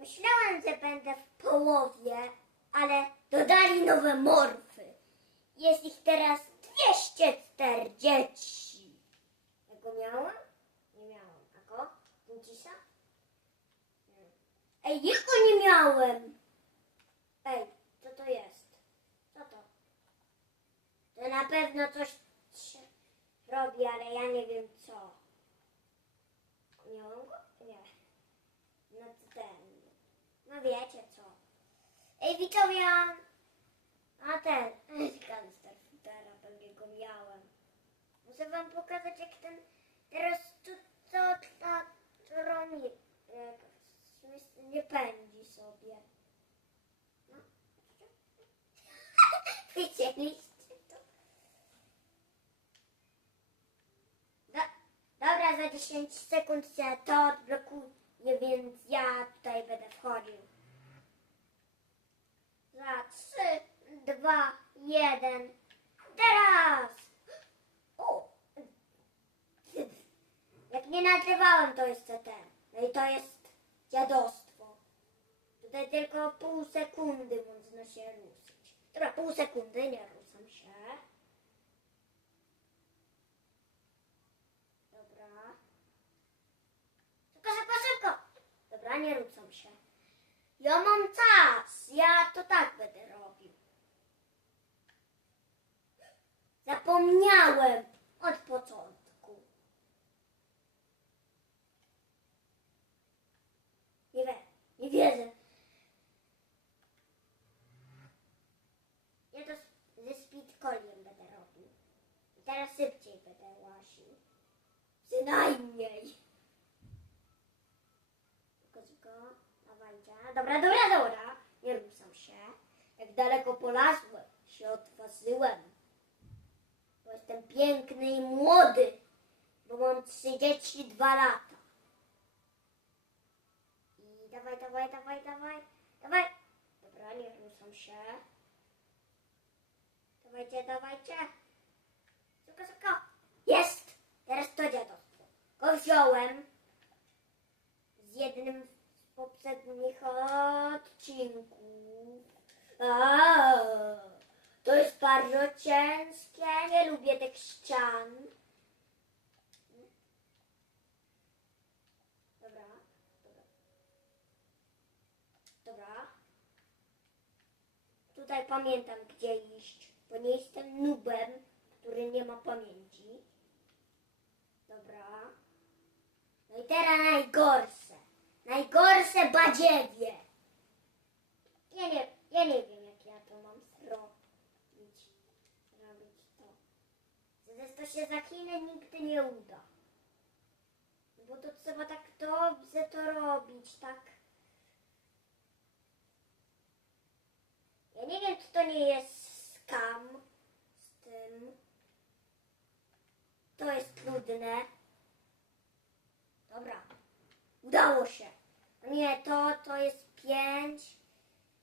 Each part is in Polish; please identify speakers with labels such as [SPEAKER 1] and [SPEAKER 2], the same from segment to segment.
[SPEAKER 1] Myślałem, że będę w połowie, ale dodali nowe morfy. Jest ich teraz 240. Ja go miałam? Nie miałam. A go? Dentisa? Nie. Ej, ja go nie miałem. Ej, co to jest? Co to? To na pewno coś się robi, ale ja nie wiem co. Miałam go? Nie. No to ten. No wiecie co. Ej, Wiktoria! A ten. Gangster futera, pewnie go miałem. Muszę wam pokazać jak ten. Teraz to, co ta smysł nie pędzi sobie. No. Widzieliście to? Do, dobra, za 10 sekund się to odblokuje, więc ja tutaj będę wchodził. Za 3, 2, 1. Teraz! O! Jak nie nagrywałem, to jeszcze ten. No i to jest dziadostwo. Tutaj tylko pół sekundy można się ruszyć. Dobra, pół sekundy, nie ruszam się. Dobra. Szybko, szybko! Dobra, nie ruszam się. Ja mam czas. Ja to tak będę robił. Zapomniałem od początku. Nie wiem, nie wierzę. Ja to ze speedcoliem będę robił. I teraz szybciej będę łasił. Przynajmniej. Szybko, szybko. Dawajcie. Dobra, dobra, dobra. Nie ruszam się. Jak daleko polazłem, się odważyłem. Bo jestem piękny i młody. Bo mam 32 lata. I dawaj, dawaj, dawaj, dawaj. Dawaj. Dobra, nie ruszam się. Dawajcie, dawajcie. Szybko, szybko. Jest! Teraz to dziadostwo. Go wziąłem z jednym poprzednich odcinków. A, to jest bardzo ciężkie. Nie lubię tych ścian. Dobra, dobra. Tutaj pamiętam, gdzie iść, bo nie jestem nubem, który nie ma pamięci. Dobra. No i teraz najgorsze. Najgorsze badziewie. Ja nie, ja nie wiem, jak ja to mam zrobić. Zrobić to. Zresztą to się za chwilę nigdy nie uda. Bo to trzeba tak dobrze to robić, tak. Ja nie wiem, czy to nie jest skam z tym. To jest trudne. Dobra. Udało się. Nie, to, to jest pięć.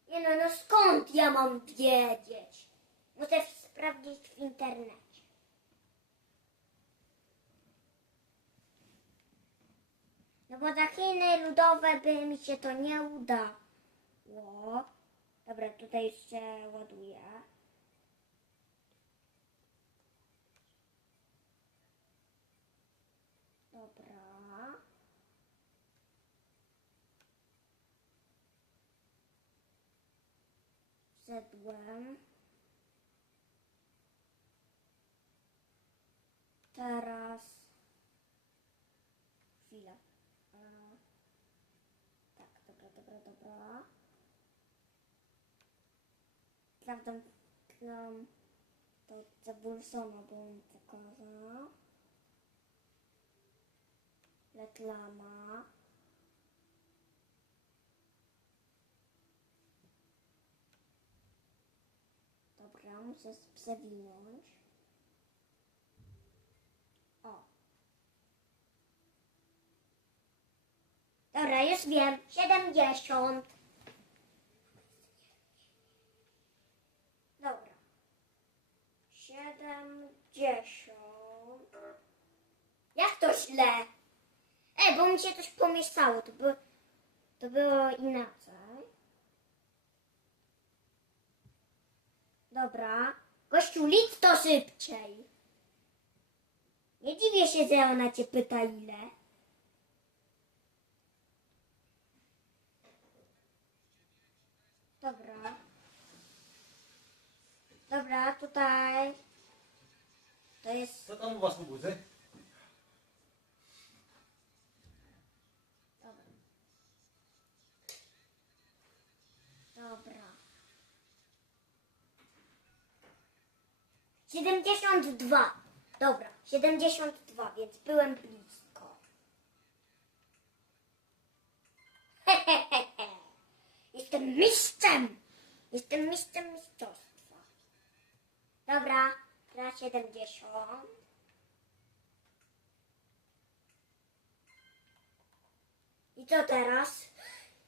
[SPEAKER 1] Nie no, no skąd ja mam wiedzieć? Muszę sprawdzić w internecie. No bo za Chiny ludowe by mi się to nie udało. Dobra, tutaj jeszcze ładuję. Dobra. Wszedłem. Teraz. Chwila. E, Tak, dobra, dobra, dobra. Sprawdzam tam to Cebulsona, bo on pokazał. Reklama. Dobra, muszę przewinąć. O. Dobra, już wiem. 70. Dobra. 70. Jak to źle? Ej, bo mi się coś pomieszało. To, by, to było inaczej. Dobra. Gościu, licz to szybciej. Nie dziwię się, że ona cię pyta ile. Dobra. Dobra, tutaj. To jest.
[SPEAKER 2] Co tam u was u buzy?
[SPEAKER 1] Dobra. Dobra. Siedemdziesiąt dwa. Dobra, siedemdziesiąt dwa, więc byłem blisko. Hehehe. Jestem mistrzem. Jestem mistrzem mistrzostwa. Dobra, teraz siedemdziesiąt. I co teraz?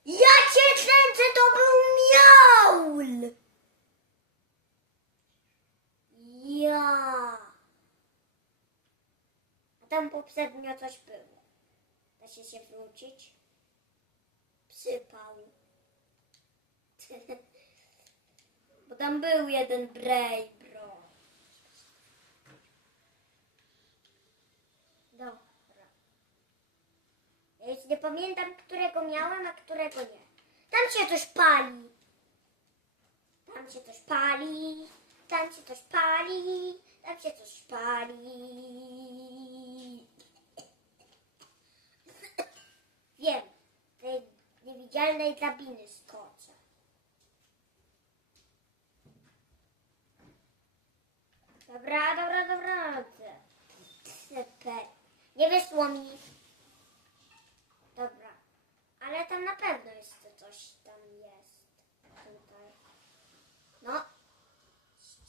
[SPEAKER 1] Ja cię kręcę, to był! Ja. A tam poprzednio coś było. Da się się wrócić? Przypał. Bo tam był jeden Bray, bro. Dobra. Ja już nie pamiętam, którego miałem, a którego nie. Tam się coś pali. Tam się coś pali. Tam się coś pali. Tam się coś pali. Wiem. Tej niewidzialnej drabiny skoczę. Dobra, dobra, dobra. Super. Nie wyszło mi. Dobra, ale tam na pewno jeszcze coś tam jest. Tutaj. No,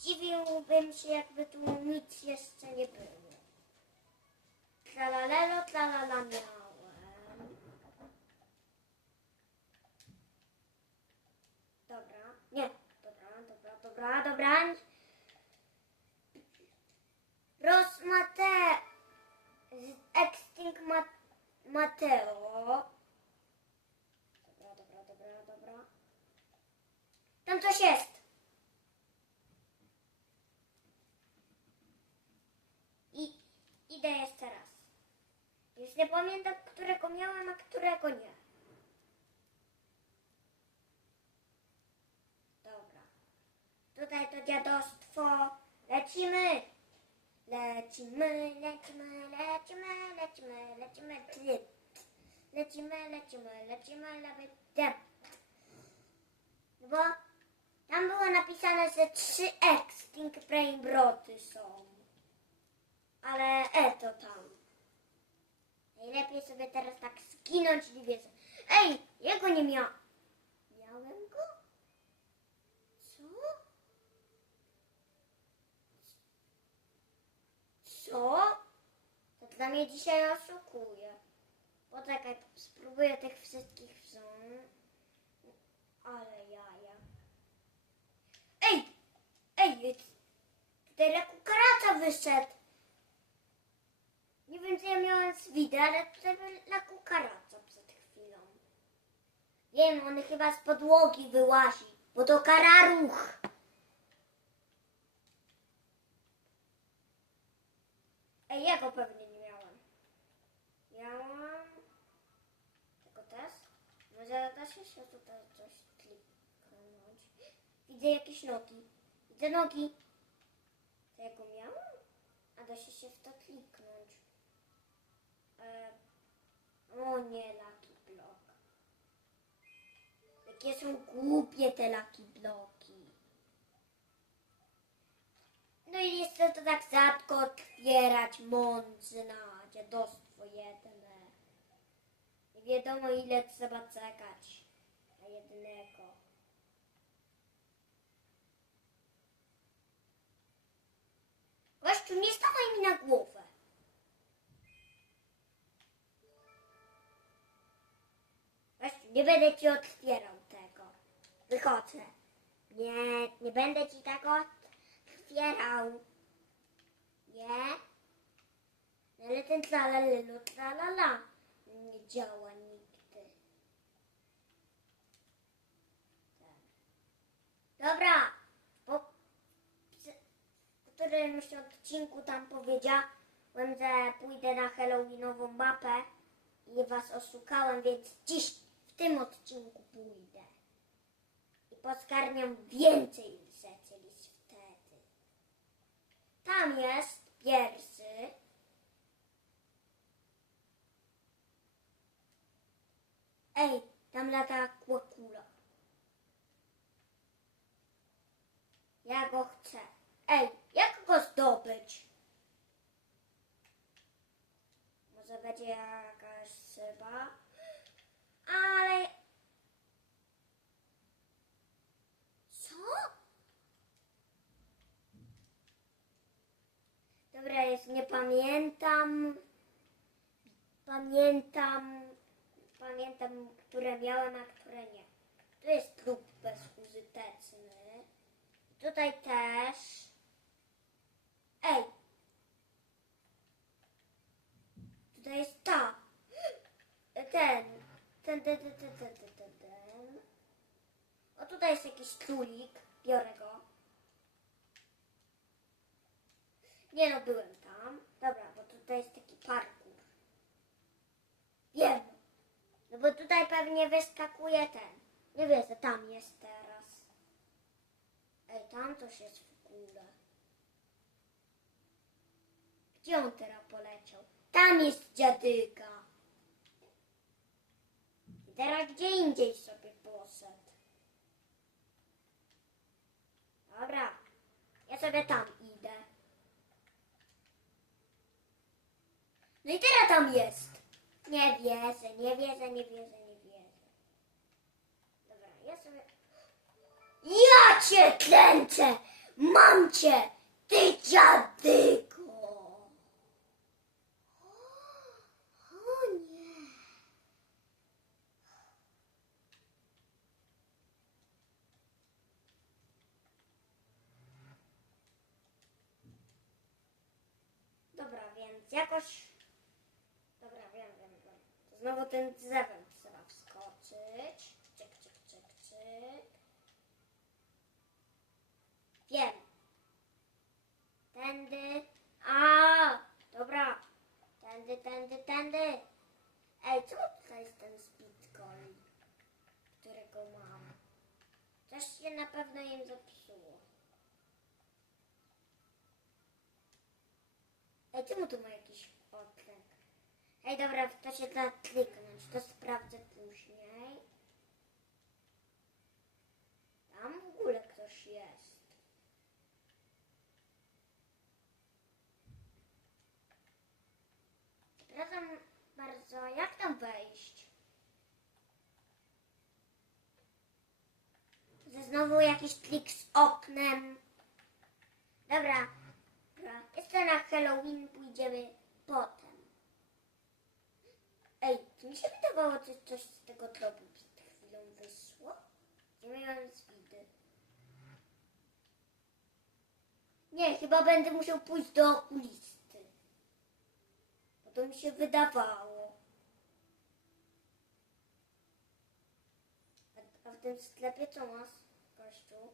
[SPEAKER 1] zdziwiłbym się, jakby tu nic jeszcze nie było. Tralalelo, tralala miałem. Dobra, nie, dobra, dobra, dobra, dobra. Rosmate Extinct Ma Mateo. Dobra, dobra, dobra, dobra. Tam coś jest. I idę jeszcze raz. Już nie pamiętam, którego miałem, a którego nie. Dobra. Tutaj to dziadostwo. Lecimy. Lecimy, lecimy, lecimy, lecimy, lecimy, ty. Lecimy, lecimy, lecimy, lecimy. No bo tam było napisane, że trzy extinct brain broty są. Ale e to tam. Najlepiej sobie teraz tak skinąć i wiedzę. Ej, jego nie miał. Miałem go? Co? Co? To dla mnie dzisiaj oszukuje. Poczekaj, spróbuję tych wszystkich wziąć. Ale jaja. Ej! Ej! na kukaraca wyszedł. Nie wiem, co ja miałem był na kukaraca przed chwilą. Wiem, on chyba z podłogi wyłazi, bo to kararuch. Ej, ja go pewnie nie miałem. Miałam... Tego też? Może da się się tutaj coś kliknąć. Widzę jakieś nogi. Widzę nogi. To ja go miałam? A da się się w to kliknąć. E... O nie, Lucky Block. Jakie są głupie te Lucky Bloki. No i jeszcze to tak rzadko otwierać mądrna, dziadostwo jedne. Nie wiadomo ile trzeba czekać na jednego. Gościu, nie stawaj mi na głowę. Nie będę ci otwierał tego. Wykoczę. Nie, nie będę ci tego otwierał. Nie. No ale ten tralalilu, no, tralala nie działa nigdy. Tak. Dobra. Po, w którymś odcinku tam powiedziałem, że pójdę na Halloweenową mapę i was oszukałem, więc dziś tym odcinku pójdę. I poskarniam więcej rzeczy niż wtedy. Tam jest pierwszy. Ej, tam lata kłakula. Ja go chcę. Ej, jak go zdobyć? Może będzie jakaś szyba? Ale... Co? Dobra, jest, nie pamiętam. Pamiętam. Pamiętam, które miałem, a które nie. Tu jest trup bezużyteczny. Tutaj też. Ej! Tutaj jest ta. Ten. Ten, ten, ten, ten, ten, ten, ten, ten. O, tutaj jest jakiś królik. Biorę go. Nie no, byłem tam. Dobra, bo tutaj jest taki parkour. Wiem. No bo tutaj pewnie wyskakuje ten. Nie wiesz, że tam jest teraz. Ej, tam coś jest w ogóle. Gdzie on teraz poleciał? Tam jest dziadyga. Teraz gdzie indziej sobie poszedł. Dobra, ja sobie tam idę. No i teraz tam jest. Nie wierzę, nie wierzę, nie wierzę, nie wierzę. Dobra, ja sobie... Ja cię kręcę! Mam cię! Ty dziadyko! O nie! Dobra, więc jakoś... Dobra, wiem, wiem, wiem. Tym drzewem trzeba wskoczyć. Cyk, cyk, cyk, cyk. Wiem. Tędy. A, dobra. Tędy, tędy, tędy. Ej, co tutaj jest ten speedcoin, którego mam? Coś się na pewno im zepsuło. Ej, czemu tu ma jakiś? Ej, dobra, to się da kliknąć, to sprawdzę później. Tam w ogóle ktoś jest. Przepraszam bardzo, jak tam wejść? To znowu jakiś klik z oknem. Dobra, dobra. Jeszcze na Halloween pójdziemy potem. Ej, czy mi się wydawało, że coś z tego tropu przed chwilą wyszło? Nie miałem z widy. Nie, chyba będę musiał pójść do okulisty. Bo to mi się wydawało. A, a w tym sklepie co masz, gościu?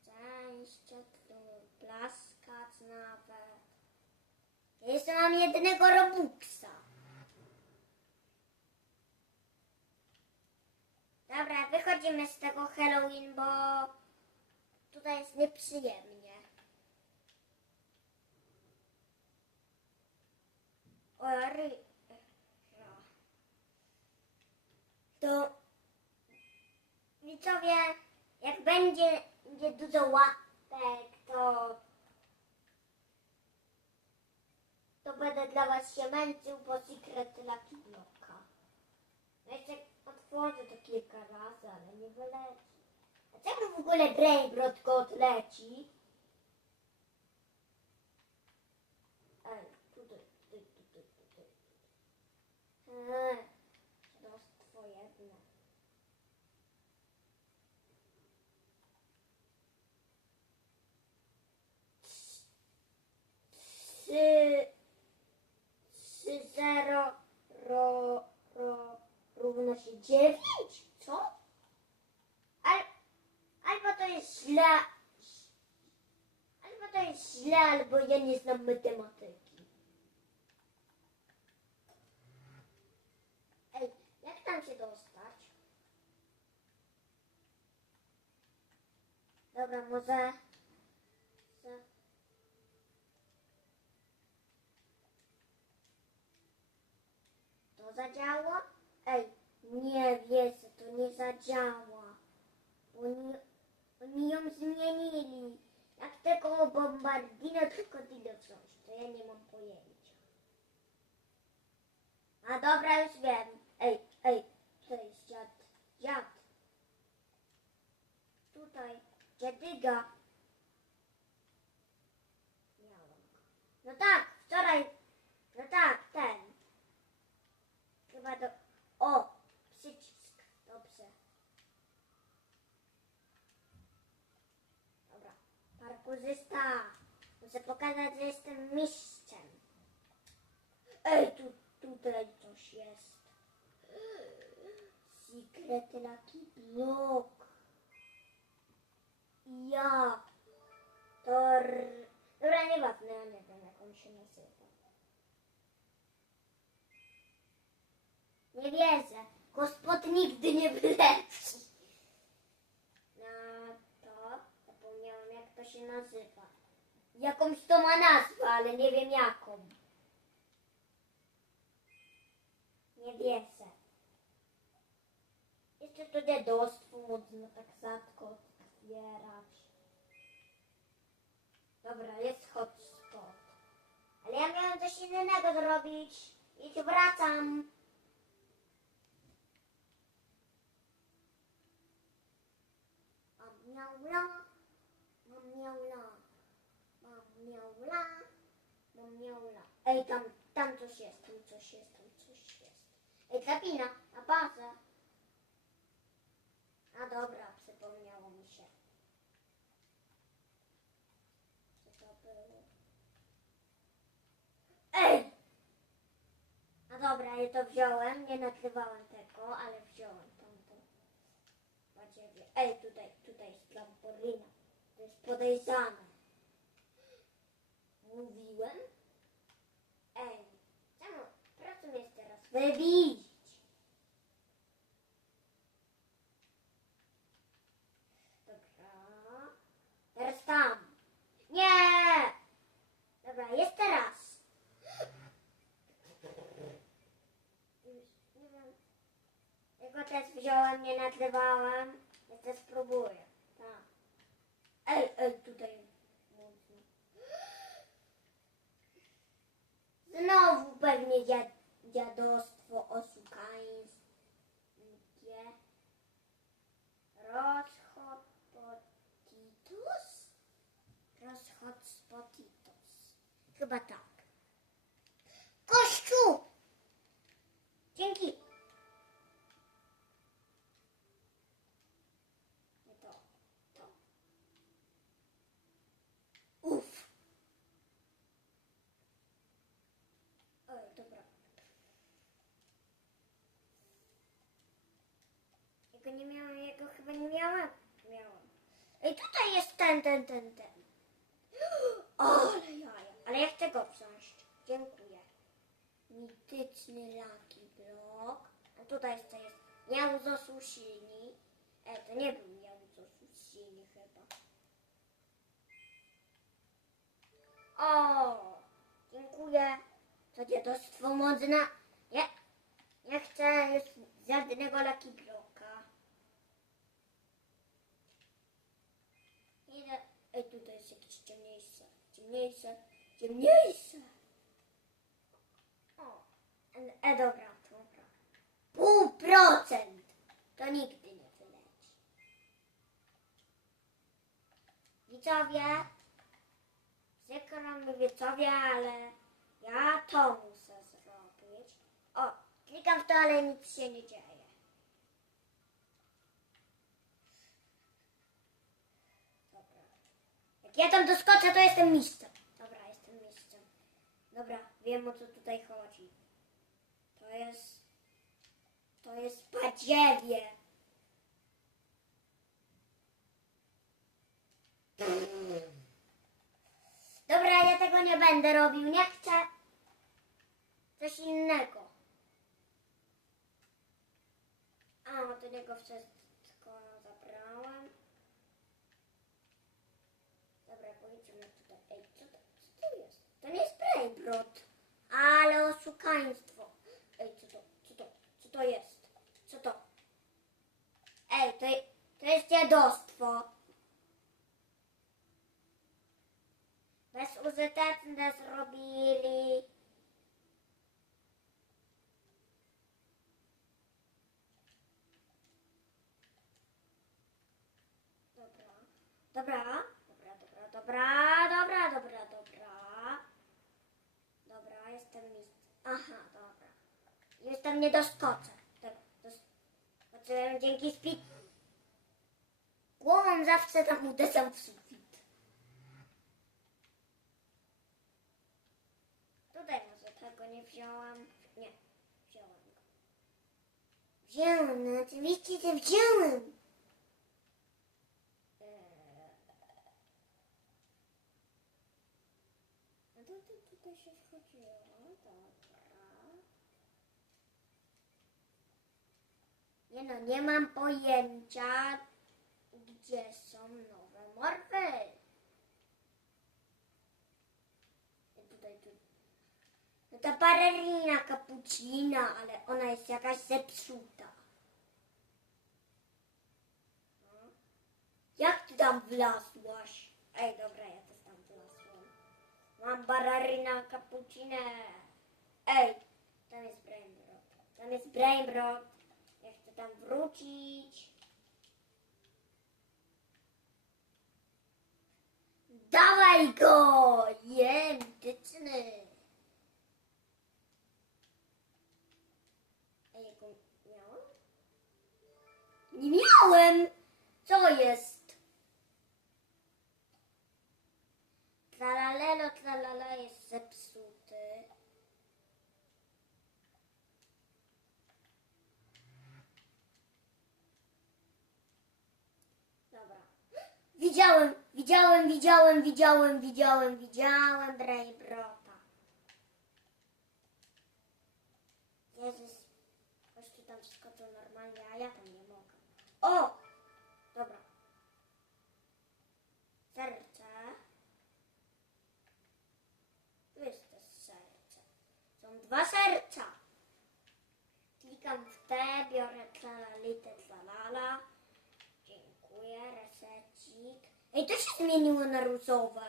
[SPEAKER 1] Szczęście, który plaskacz nawet. Jeszcze mam jednego Robuxa. Dobra, wychodzimy z tego Halloween, bo tutaj jest nieprzyjemnie. O, ry... To widzowie, jak będzie, będzie dużo łapek, to to będę dla was się męczył po Secret Lucky Blocka. No otworzę to kilka razy, ale nie wyleci. A czemu w ogóle Brainbrot kod leci? Trzy, trzy, zero, ro, ro, równa się dziewięć. Co? Al, albo to jest źle. Albo to jest źle, albo ja nie znam matematyki. Ej, jak tam się dostać? Dobra, może... To zadziała? Ej, nie wiedzę, to nie zadziała. Oni, oni ją zmienili. Jak tego bombardino krokodylo wziąć, to ja nie mam pojęcia. A dobra, już wiem. Ej, ej, to jest dziad. Dziad. Tutaj, dziadyga. Miałam. No tak, wczoraj. No tak, ten. Chyba do... O, przycisk. Dobrze. Dobra. Parkurzysta. Muszę pokazać, że jestem mistrzem. Ej, tu, tutaj coś jest. Secret Lucky Block. Ja. Tor... Dobra, nieważne, ja nie wiem, jak on się nazywa. Nie wierzę. Gospod nigdy nie wyleci. Na to zapomniałam jak to się nazywa. Jakąś to ma nazwę, ale nie wiem jaką. Nie wierzę. Jeszcze to dziadostwo można tak rzadko otwierać. Dobra, jest hotspot. Ale ja miałam coś innego zrobić. I tu wracam. Miaula, mam miaula, mam miaula, mam miaula. Ej, tam, tam coś jest, tam coś jest, tam coś jest. Ej, drabina, na bazę. A dobra, przypomniało mi się. Co to było? Ej! A dobra, ja to wziąłem, nie nakrywałem tego, ale wziąłem tamto. Ej, tutaj, tutaj jest trampolina. Podejrzane. Mówiłem? Ej, czemu? Proszę mnie teraz wybić. Dobra. Teraz tam. Nie! Dobra, wiem. Ja go też wziąłem, nie nagrywałem. Ja też spróbuję. Tak. Ej, ej, tutaj mocno. Znowu pewnie dziad, dziadostwo oszukańskie. Rozchod spotitus? Rozchod spotitus. Chyba tak. Kościół! Dzięki. Nie to, to. Uff. Oj, dobra. Jego nie miałam, jego chyba nie miałam. Miałam. Ej, tutaj jest ten, ten, ten, ten. Ale jaja. Ale ja chcę go wziąć. Dziękuję. Mityczny Lucky Block. A tutaj jeszcze jest Jałzosusini. E, to nie był Jałzosusini chyba. O, dziękuję. To dziadostwo modne. Ja, ja chcę już żadnego Lucky Blocka. Idę. Ej, tutaj jest jakieś ciemniejsze. Ciemniejsze. Ciemniejsze. O, e, dobra, dobra. Pół procent. To nigdy nie wyleci. Widzowie, mi widzowie, ale ja to muszę zrobić. O, klikam w to, ale nic się nie dzieje. Dobra. Jak ja tam doskoczę, to jestem mistrzem. Dobra, jestem mistrzem. Dobra, wiem o co tutaj chodzi. To jest... To jest badziewie. tego nie będę robił, nie chcę. Coś innego. A, od niego wszystko Ej, co to, co to jest? To nie jest Brainbrot, ale oszukaństwo. Ej, co to, co to, co to jest? Co to? Ej, to, to jest dziadostwo. Bezużyteczne zrobili. Dobra, dobra, dobra, dobra, dobra, dobra, dobra, dobra. Dobra, jestem mis... Aha, dobra. Jestem nie doskoczę. Dobra, dos... Skoczyłem dzięki speed... Głową zawsze tam uderzam w sufit. Tutaj może tego nie wziąłam. Nie, wziąłam go. Wziąłem, no oczywiście, że wziąłem. Eee. No to, to tutaj się wchodziło, dobra. Nie no, nie mam pojęcia, gdzie są nowe morwy. Tutaj, tu. No ta parerina cappuccina, ale ona jest jakaś zepsuta. No. Jak ty tam wlazłaś? Ej, dobra, ja. Mam bararina cappuccinę. Ej, tam jest brainbrot. Tam jest brainbrot. Ja chcę tam wrócić. Dawaj go! Jem, tyczny. Ej, jaką miałam? Nie miałem! Co jest? Tralalelo, tralala jest zepsuty. Dobra. Widziałem, widziałem, widziałem, widziałem, widziałem, widziałem Brejbrota. Jezus, ktoś tu tam wskoczył normalnie, a ja tam nie mogę. O! Dobra. Serce. Tu jest też serce. Są dwa serca. Klikam w te, biorę tralalitę, tralala. Dziękuję, resecik. Ej, to się zmieniło na różowe.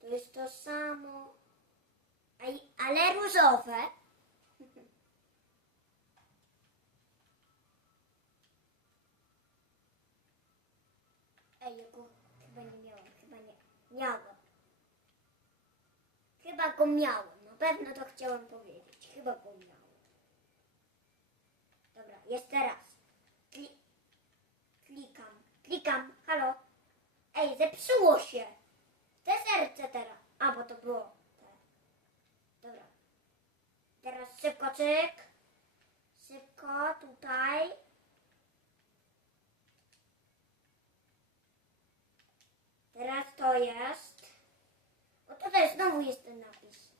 [SPEAKER 1] To jest to samo. Ej, ale różowe. Ej, ja go chyba nie miałam, chyba nie. Miałem. Chyba go miałem, na pewno to chciałem powiedzieć. Chyba go. Dobra, jeszcze raz. Kli klikam, klikam, halo. Ej, zepsuło się. Te serce teraz. A, bo to było. Dobra. Teraz szybko, cyk. Szybko, tutaj. Teraz to jest. O tutaj znowu jest ten napis.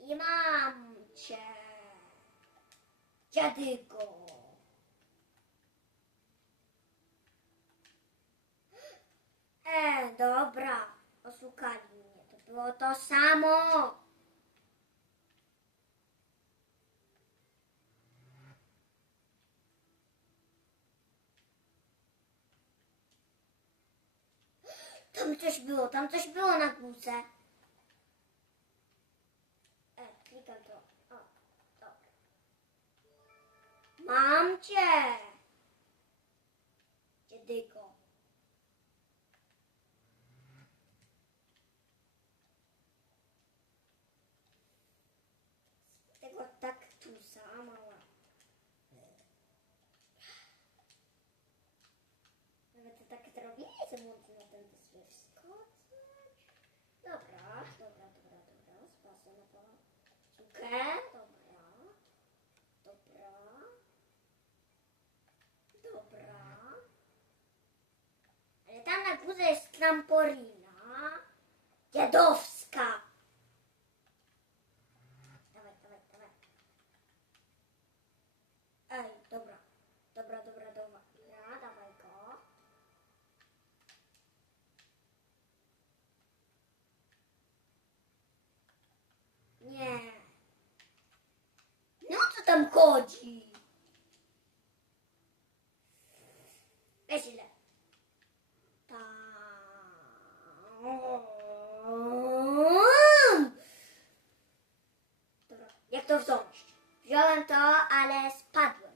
[SPEAKER 1] I mam cię. Dziadyko. E, dobra. Oszukali mnie. To było to samo. Tam coś było, tam coś było na górze. E, klikam to. O, dobra. Mam cię! Dziedyko. Tego taktusa mała. Nawet to tak zrobili, że można na ten sobie wskoczyć. Dobra, dobra, dobra, dobra. Spasę na to. Dobra. Dobra. Dobra. Ale tam na górze jest trampolina. dziadowska. Dawaj, dawaj, dawaj. Ej, dobra. Dobra, dobra, dobra. Ja, dawaj go. Nie. No co tam chodzi? Weź. Tam. Dobra, jak to wziąć? Wziąłem to, ale spadłem.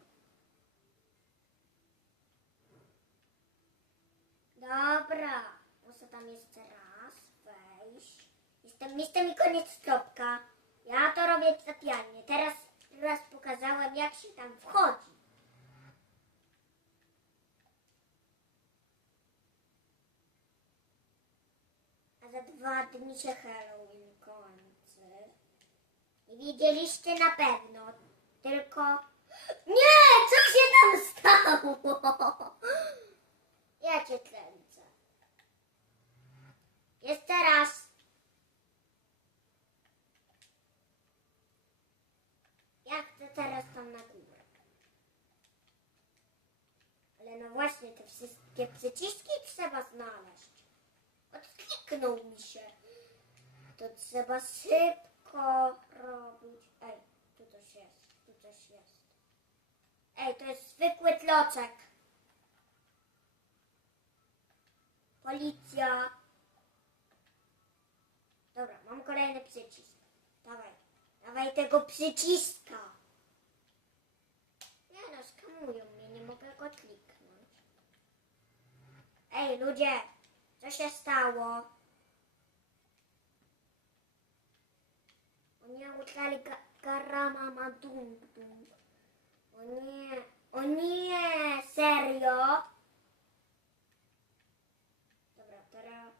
[SPEAKER 1] Dobra, muszę tam jeszcze raz wejść. Jestem mistrzem i koniec kropka. Ja to robię specjalnie. Teraz raz pokazałem, jak się tam wchodzi. A za dwa dni się Halloween kończy. I widzieliście na pewno. Tylko... Nie! Co się tam stało? Ja cię kręcę. Jeszcze raz. Ja chcę teraz tam na górę. Ale no właśnie, te wszystkie przyciski trzeba znaleźć. Odkliknął mi się. To trzeba szybko robić. Ej, tu coś jest, tu coś jest. Ej, to jest zwykły tloczek. Policja. Dobra, mam kolejny przycisk. Dawaj, tego przyciska. Nie no, skamują mnie, nie mogę go kliknąć. Ej, ludzie, co się stało? O nie, utkali ga- garama ma dum dum. O nie, o nie, serio? Dobra, teraz,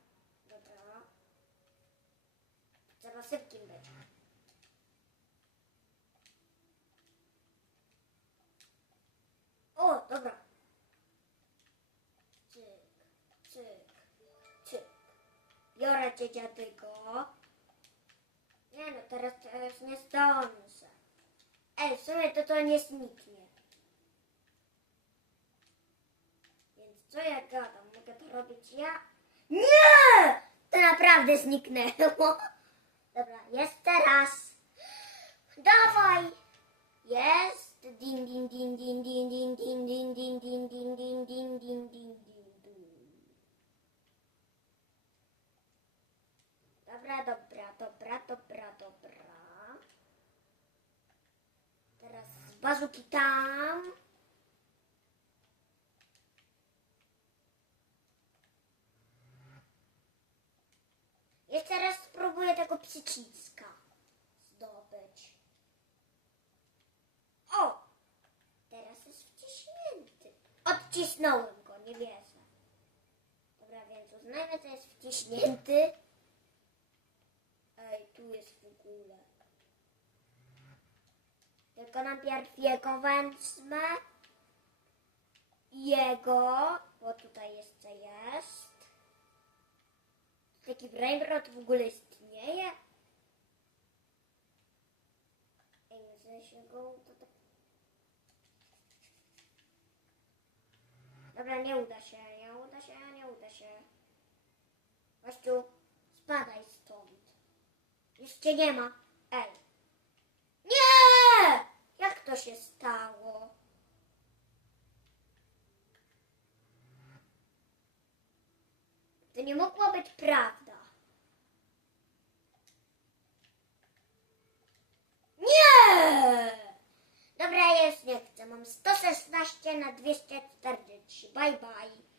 [SPEAKER 1] dobra. Trzeba szybkim być. O, dobra. Cyk, cyk, cyk. Biorę cię dziadygo. Nie no, teraz już nie zdążę. Ej, w sumie to to nie zniknie. Więc co ja gadam? Mogę to robić ja? Nie! To naprawdę zniknęło. Dobra, jest teraz. Dawaj! Jest. Din, din, din, din, din, din, din, din, din, din, din, din, din, din, din, din. Dobra, dobra, dobra, dobra, dobra. Teraz bazuki tam. Jeszcze raz spróbuję tego przyciska zdobyć. O! Teraz jest wciśnięty. Odcisnąłem go, nie wierzę. Dobra, więc uznajmy, że jest wciśnięty. Ej, tu jest w ogóle. Tylko najpierw jego węczmy. Jego, bo tutaj jeszcze jest. Taki brainrot w ogóle istnieje? Ej, myślę się go to tak... Dobra, nie uda się, nie uda się, nie uda się. Gościu, spadaj stąd. Cię nie ma. Ej. Nie! Jak to się stało? To nie mogła być prawda. Nie! Dobra, ja już nie chcę. Mam 116 na 240. Bye bye.